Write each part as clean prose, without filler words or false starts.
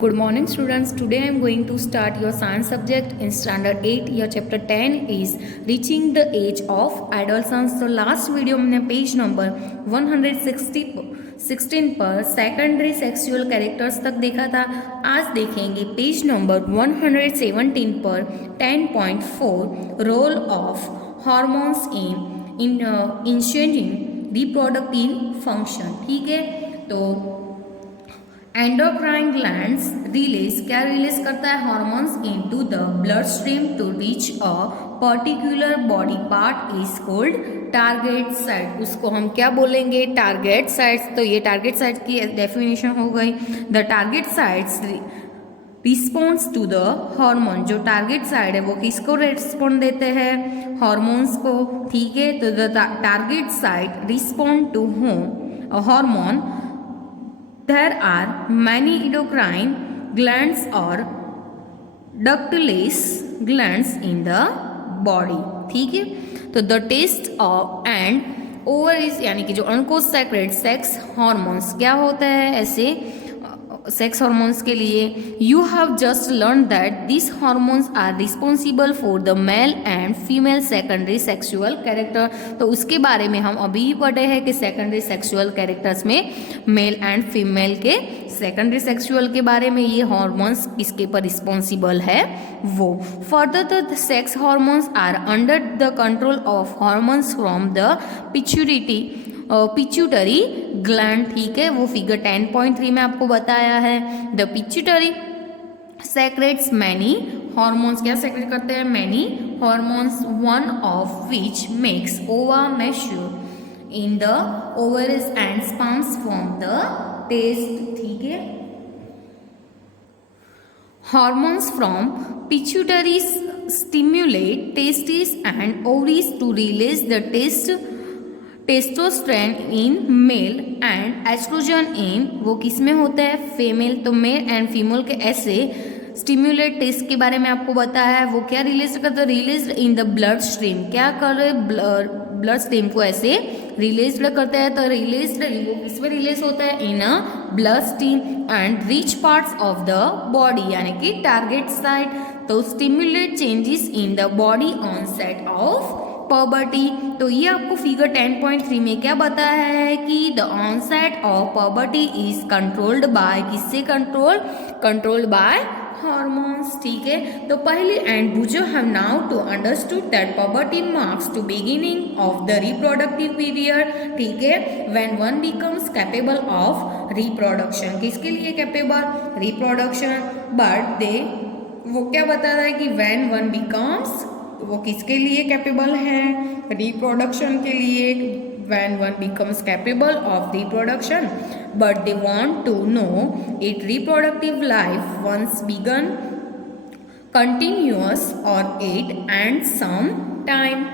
Good morning students. Today I am going to start your science subject in standard 8. Your chapter 10 is reaching the age of adolescence. तो last video में page number 116 पर secondary sexual characters तक देखा था. आज देखेंगे page number 117 पर 10.4 role of hormones in initiating reproductive function. ठीक है, तो एंडोक्राइन ग्लैंड्स क्या रिलीज करता है hormones into the blood stream to reach a particular body part is called target site. उसको हम क्या बोलेंगे? Target sites. तो ये टारगेट साइट की डेफिनेशन हो गई. The target sites response to the hormone. जो टारगेट साइट है वो किसको रिस्पॉन्ड देते हैं? हार्मोन्स को. ठीक है, तो the target site respond to hormone. There are many endocrine glands or ductless glands in the body. ठीक है, तो the test of and ovaries यानी कि जो अनकोश सेक्रेट सेक्स हार्मोन्स क्या होता है ऐसे सेक्स हार्मोन्स के लिए. You have just learn that this hormones are responsible for the male and female secondary sexual character. तो उसके बारे में हम अभी ही पढ़े हैं कि सेकेंडरी सेक्सुअल कैरेक्टर्स में मेल एंड फीमेल के सेकेंडरी सेक्सुअल के बारे में ये हार्मोन्स किसके पर रिस्पॉन्सिबल है वो. Further the sex hormones are under the control of hormones from the pituitary gland. ठीक है, वो फिगर 10.3 में आपको बताया है. The pituitary secretes many hormones. क्या सेक्रेट करते हैं? Many hormones, one of which makes ova mature in the ovaries and sperms from the test. ठीक है, hormones from pituitary stimulate testes and ovaries to release the testosterone in male and oestrogen इन वो किस में होता है? Female. तो mail and female के ऐसे स्टिम्युलेट टेस्ट के बारे में आपको बताया है. वो क्या रिलीज करता है? Release in the blood stream. क्या कर रहे? ब्लड स्ट्रीम को ऐसे रिलीज करता है. तो रिलीज वो किस में रिलीज होता है? In a blood stream and reach parts of the body यानी कि टारगेट साइट. तो stimulate changes in the body onset of puberty. तो ये आपको फिगर 10.3 में क्या बताया है कि the onset of puberty is controlled by किससे कंट्रोल्ड बाय हार्मोन्स. ठीक है, तो पहले एंड बुझो have now to understood that puberty marks to beginning of the reproductive period. ठीक है, when one becomes capable of reproduction. किसके लिए कैपेबल? रिप्रोडक्शन. बट दे वो क्या बताता है कि व्हेन वन बिकम्स वो किसके लिए कैपेबल है? रिप्रोडक्शन के लिए. when one becomes capable of reproduction, but they want to know its reproductive life once begun, continuous or it and some time.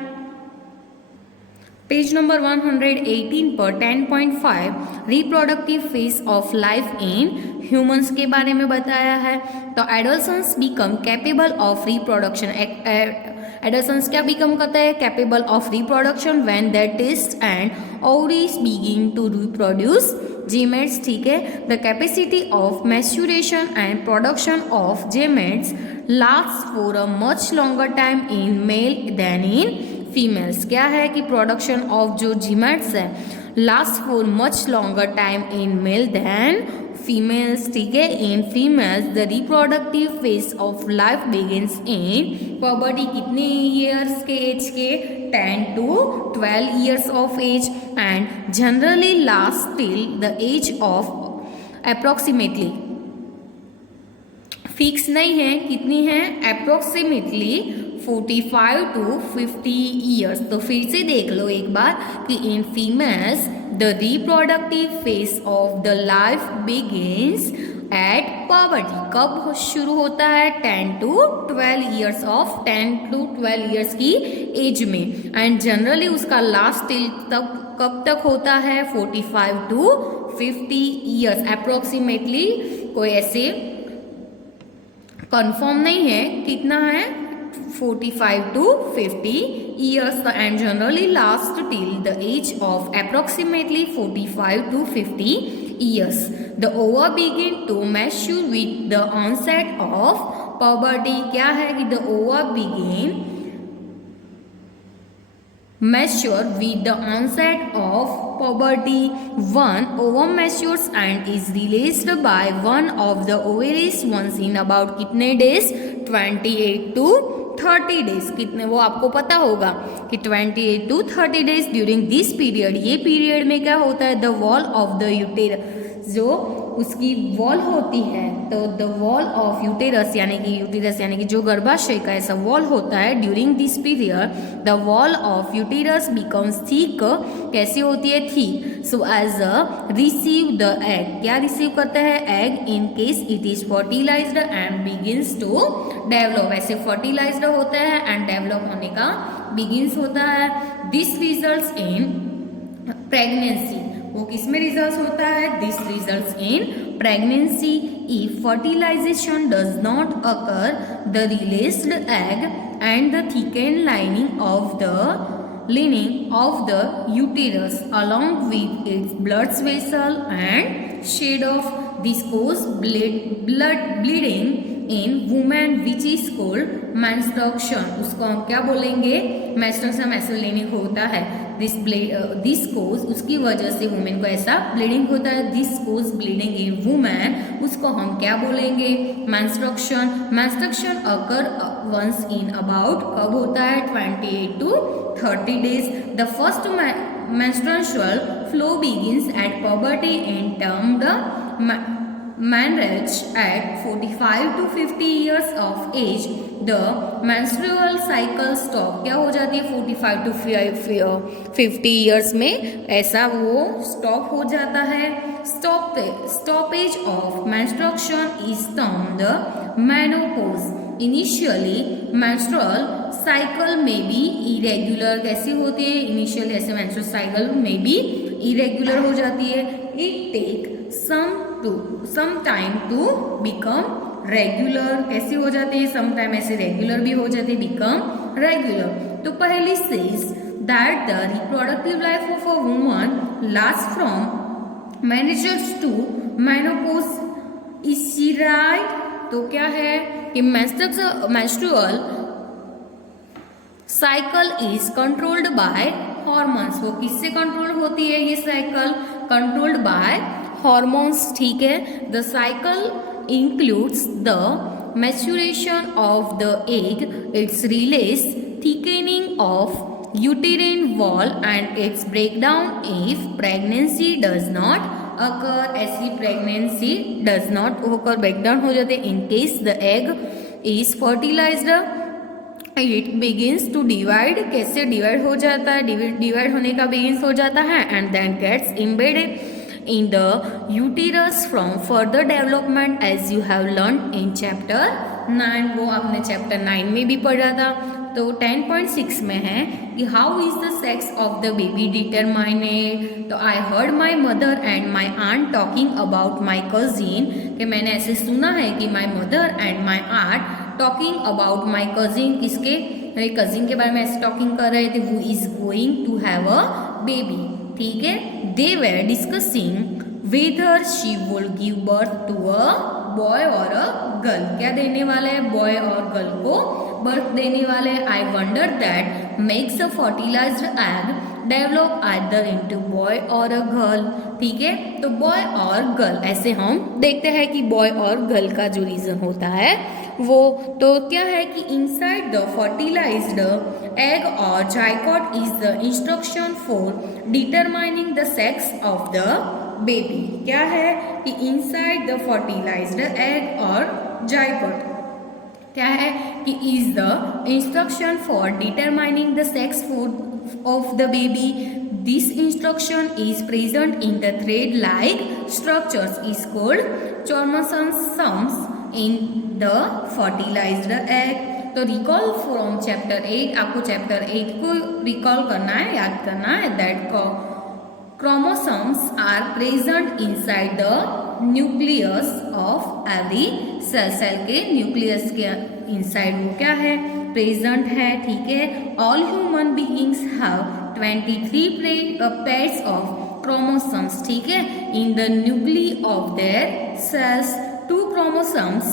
Page number 118 पर 10.5 reproductive phase of life in humans के बारे में बताया है. तो adolescence become capable of reproduction. Adolescence क्या become करता है? Capable of reproduction when that test and ovaries begin to reproduce gametes. ठीक है, the capacity of maturation and production of gametes last for a much longer time in male than in females. क्या है कि production of जो जीमेट्स है last for much longer time in male than females. ठीक है, in females the reproductive phase of life begins in puberty. कितने years के age के? 10 to 12 years of age and generally last till the age of approximately. Fix नहीं है कितनी है? Approximately 45 to 50 years. तो फिर से देख लो एक बार कि in females the reproductive phase of the life begins eight puberty. कब शुरू होता है? 10 to 12 years of 10 to 12 years की एज में. एंड जनरली उसका लास्ट टिल तक कब तक होता है? 45 to 50 ईयर्स. अप्रोक्सीमेटली कोई ऐसे कंफर्म नहीं है कितना है, 45 to 50 years and generally last till the age of approximately 45 to 50 years. The ova begin to mature with the onset of puberty. क्या है कि the ova begin mature with the onset of puberty. One ovum matures and is released by one of the ovaries once in about कितने days? 28 to 30 days. कितने वो आपको पता होगा कि 28 to 30 days during this period. ये period में क्या होता है? The wall of the uterus, जो उसकी वॉल होती है, तो द वॉल ऑफ यूटेरस यानी कि जो गर्भाशय का ऐसा वॉल होता है, during this period the wall of uterus becomes thick. कैसी होती है? Thick. So as a receive the egg, क्या रिसीव करता है? Egg in case it is fertilized and begins to develop. ऐसे फर्टिलाइज्ड होता है एंड डेवलप होने का बिगिंस होता है। दिस रिजल्ट्स इन प्रेगनेंसी, वो किसमें रिजल्ट होता है? This results in pregnancy. If fertilization does not occur the released egg and the thickened lining of the uterus along with its blood vessel and shed off, this cause blood bleeding in women which is called menstruation। उसको हम क्या बोलेंगे? menstruation ऐसे लेने होता है। This कोज, उसकी वजह से वुमेन को ऐसा ब्लीडिंग होता है। This causes bleeding in women, उसको हम क्या बोलेंगे? Menstruation. Menstruation occur once in about, कब होता है? 28 to 30 days। The first menstrual flow begins at puberty and termed marriage at 45 to 50 years of age। the menstrual cycle stop, क्या हो जाती है? 45 to 50 years में ऐसा वो स्टॉप हो जाता है। stoppage of menstruation is termed menopause। initially menstrual cycle may be irregular, कैसी होती है? initially ऐसे menstrual cycle may be irregular हो जाती है। it take some time to become regular, कैसी हो जाती है? सम टाइम ऐसे रेगुलर भी हो जाती है, बिकम रेगुलर। तो Paheli says that the reproductive life of a woman lasts from menopause to menopause. Is she right? तो क्या है कि menstrual cycle is controlled by hormones. वो किससे कंट्रोल होती है ये साइकिल? Controlled by hormones. ठीक है। The cycle includes the maturation of the egg, its release, thickening of uterine wall and its breakdown if pregnancy does not occur। ऐसी pregnancy does not occur, breakdown हो जाते in case the egg is fertilized, it begins to divide। कैसे divide हो जाता है? Divide होने का begins हो जाता है and then gets embedded in the uterus from further development as you have learned in chapter 9। वो आपने chapter 9 में भी पढ़ा था। तो 10.6 में है कि how is the sex of the baby determined। तो I heard my mother and my aunt talking about my cousin, कि मैंने ऐसे सुना है कि my mother and my aunt talking about my cousin, किसके? मेरे cousin के बारे में ऐसे talking कर रहे थे, who is going to have a baby। ठीक है। They were discussing whether she would give birth to a boy or a girl। क्या देने वाले हैं? बॉय और गर्ल को बर्थ देने वाले हैं। I wonder that makes a fertilized egg develop either into boy or a girl। ठीक है। तो बॉय और गर्ल ऐसे हम देखते हैं कि बॉय और गर्ल का जो रीजन होता है वो, तो क्या है कि इनसाइड द फर्टिलाइज्ड एग और zygote is the instruction for determining the sex of the baby. क्या है कि इनसाइड द फर्टिलाइज्ड एग और जाइगोट क्या है कि is the instruction for determining the sex of the baby. This instruction is present in the thread like structures is called chromosomes in the fertilized egg। तो recall from chapter 8, आपको chapter 8 को recall करना है, याद करना है that chromosomes are present inside the nucleus of every cell। Cell के nucleus के इनसाइड वो क्या है? प्रेजेंट है। ठीक है। All human beings have 23 pairs of chromosomes, ठीक है. In the nuclei of their cells, 2 chromosomes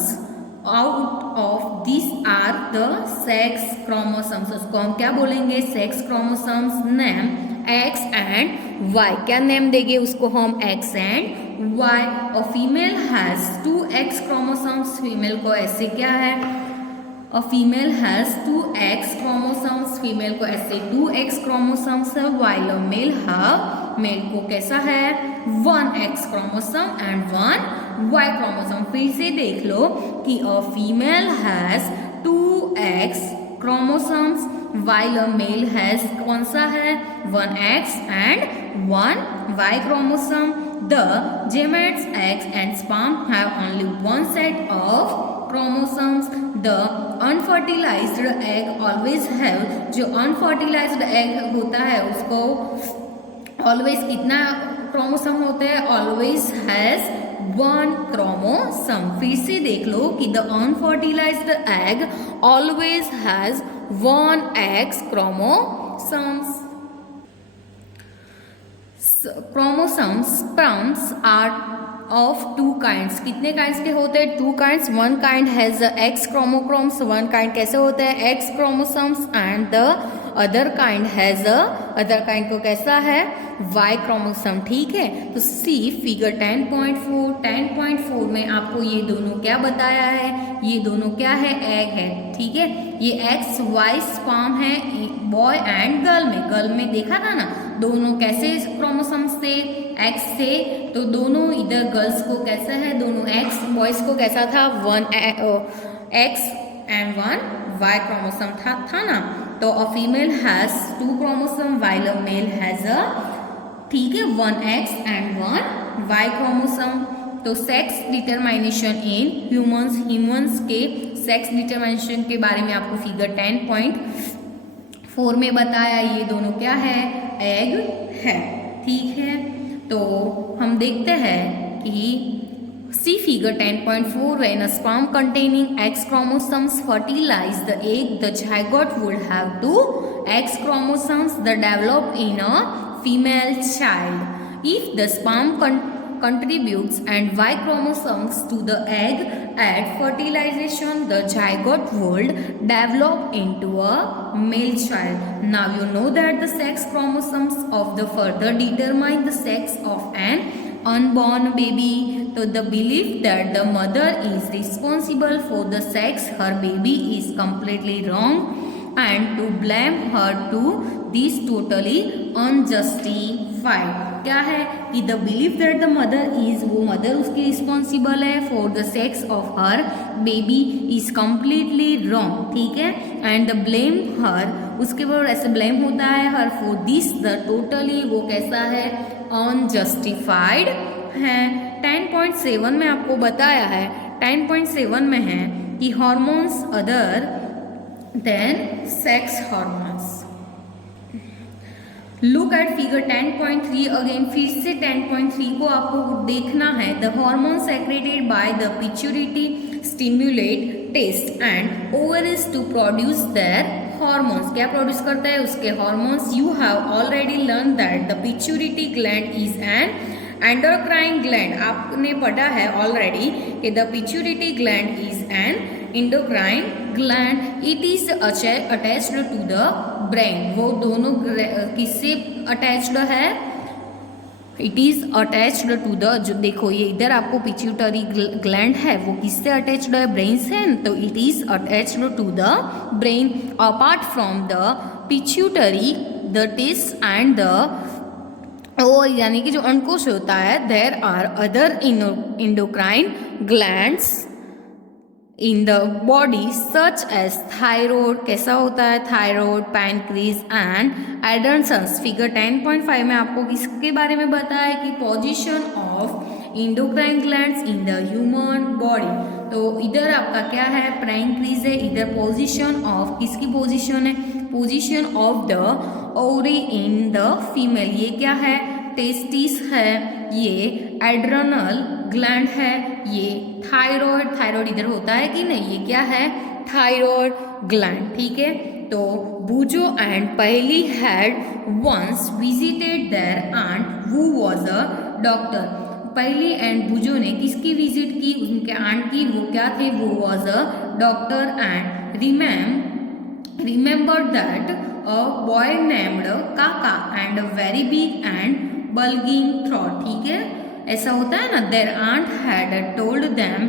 out of these are the sex chromosomes. उसको हम क्या बोलेंगे? Sex chromosomes. Name X and Y. क्या नेम देंगे उसको हम? X and Y. और female has 2 X chromosomes. Female को ऐसे क्या है? A female has 2 X chromosomes. Female को ऐसे 2 X chromosomes है. while a male have, male को कैसा है? 1 X chromosome and 1 Y chromosome. फिर से देख लो कि a female has 2 X chromosomes while a male has कौन सा है? 1 X and 1 Y chromosome. The gametes X and sperm have only one set of chromosomes. The unfertilized egg always have, जो unfertilized egg होता है उसको always कितना chromosome होते हैं? always has 1 chromosome. फिर से देख लो कि the unfertilized egg always has 1 X chromosomes. Chromosomes, sperms are of 2 kinds. कितने kinds के होते हैं? 2 kinds. One kind has X chromosomes. One kind कैसे होते हैं? X chromosomes. And the other kind has other kind को कैसा है? Y chromosome. ठीक है. तो सी फिगर 10.4. 10.4 में आपको ये दोनों क्या बताया है? ये दोनों क्या है? एग है. ठीक है. ये X Y स्पर्म है बॉय एंड गर्ल में. गर्ल में देखा था ना दोनों कैसे क्रोमोसोम्स थे? X थे. तो दोनों इधर गर्ल्स को कैसा है? दोनों X. बॉयज को कैसा था? 1 X and 1 Y क्रोमोसोम था ना. तो a female has 2 chromosome while a male has a, ठीक है, 1 X and 1 Y क्रोमोसोम. तो सेक्स डिटरमाइनेशन इन ह्यूमंस के सेक्स डिटरमाइनेशन के बारे में आपको फिगर 10.4 में बताया. ये दोनों क्या है? एग है. ठीक है. तो हम देखते हैं कि सी figure 10.4. when a sperm containing X chromosomes fertilize the egg, the zygote would have 2 X chromosomes that develop in a female child. If the sperm contributes and Y chromosomes to the egg at fertilization, the zygote would develop into a male child. Now you know that the sex chromosomes of the further determine the sex of an unborn baby. So the belief that the mother is responsible for the sex her baby is completely wrong, and to blame her to this totally unjustified. क्या है कि the believe that the mother is, वो mother उसकी responsible है for the sex of her baby is completely wrong. ठीक है. And the blame हर, उसके ऊपर ऐसे ब्लेम होता है her for this the totally, वो कैसा है? अनजस्टिफाइड है. 10.7 में आपको बताया है, 10.7 में है कि hormones other than sex hormones. Look at figure 10.3 again. फिर से 10.3 को आपको देखना है. The hormone secreted by the pituitary stimulate testes and ovaries to produce their hormones. क्या प्रोड्यूस करता है? उसके hormones. You have already learn that the pituitary gland is an endocrine gland. आपने पढ़ा है ऑलरेडी कि the pituitary gland is an endocrine gland. It is attached to the brain. वो दोनों किससे अटैच्ड है? It is attached to the, जो देखो ये इधर आपको पिट्यूटरी ग्लैंड है, वो किससे अटैच्ड है? ब्रेन से. तो it is attached to the brain. Apart from the pituitary, the testes and the ovary, यानी कि जो अंकुश होता है, there are other endocrine glands in the body such as thyroid. कैसा होता है? Thyroid, pancreas and adrenals. Figure 10.5 में आपको किसके बारे में बताया है कि position of endocrine glands in the human body. तो इधर आपका क्या है? पैनक्रीज है. इधर पोजीशन ऑफ, किसकी पोजीशन है? Position of the ovary in the female. ये क्या है? टेस्टिस है. ये एड्रेनल ग्लैंड है. ये थायराइड इधर होता है कि नहीं? ये क्या है? Thyroid gland. ठीक है. तो Boojho and Paheli had once visited their aunt who was a doctor. Paheli and Boojho ने किसकी विजिट की, उनके आंट की, वो क्या थे, वो was a doctor. And remember that a boy named Kaka and a very big and bulging throat. ठीक है, ऐसा होता है ना। Their aunt had told them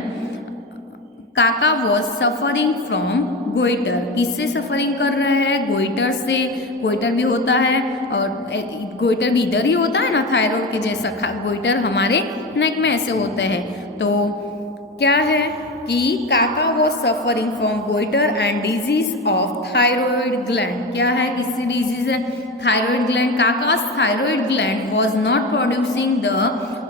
Kaka was suffering from goitre. किससे सफरिंग कर रहे हैं, गोइटर से। गोइटर भी होता है और गोइटर भी इधर ही होता है ना, थायराइड के जैसा। गोइटर हमारे नेक में ऐसे होते हैं। तो क्या है कि काका was suffering from goitre and disease of thyroid gland. क्या है, किससे डिजीज है, thyroid gland. Kakas thyroid gland was not producing the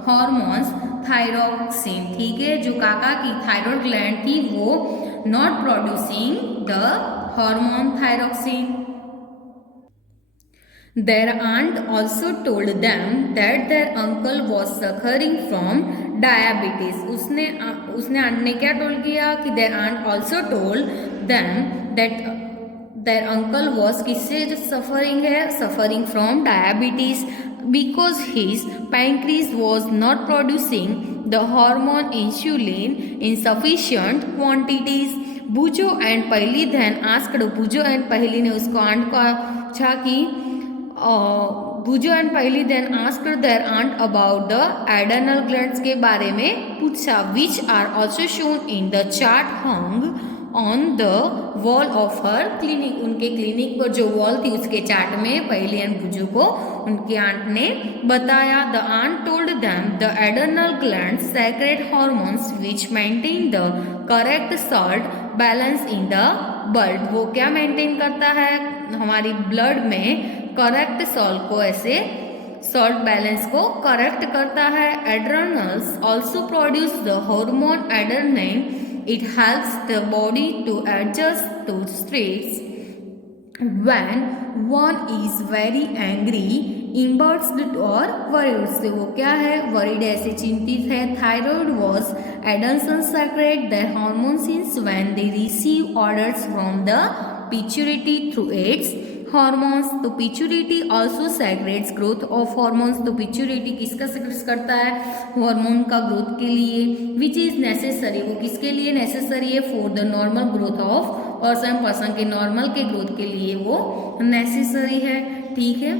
hormones thyroxine. ठीक है, जो काका की थायराइड ग्लैंड थी वो not producing the hormone thyroxine. Their aunt also told them that their uncle was suffering from diabetes. उसने aunt ने क्या टोल किया कि their aunt also told them that their uncle was किससे सफरिंग है, suffering from diabetes, because his pancreas was not producing the hormone insulin in sufficient quantities. Boojho and Paheli then asked, Boojho and Paheli ने उसको aunt को पूछा कि Boojho and Paheli then asked their aunt about the adrenal glands के बारे में पूछा, which are also shown in the chart hung on the wall of her clinic. उनके क्लिनिक पर जो वॉल थी उसके चार्ट में पहली एंड बुजो को उनकी आंट ने बताया। The aunt told them the adrenal glands secrete hormones which maintain the correct salt balance in the blood. वो क्या मेंटेन करता है, हमारी ब्लड में करेक्ट सॉल्ट को, ऐसे सॉल्ट बैलेंस को करेक्ट करता है। Adrenals also produce the hormone adrenaline. It helps the body to adjust to stress when one is very angry, embarrassed or worried. से वो क्या है, वरीड ऐसे चिंतित है। थायराइड वॉज एडल्सन secrete the hormone since when they receive orders from the pituitary through its hormones. तो pituitary also secretes growth of hormones. तो पिट्यूटरी किसका सेक्रेट करता है, हार्मोन का ग्रोथ के लिए। विच इज नेसेसरी, वो किसके लिए नेसेसरी है, for the normal growth of person के नॉर्मल के ग्रोथ के लिए वो नेसेसरी है। ठीक है।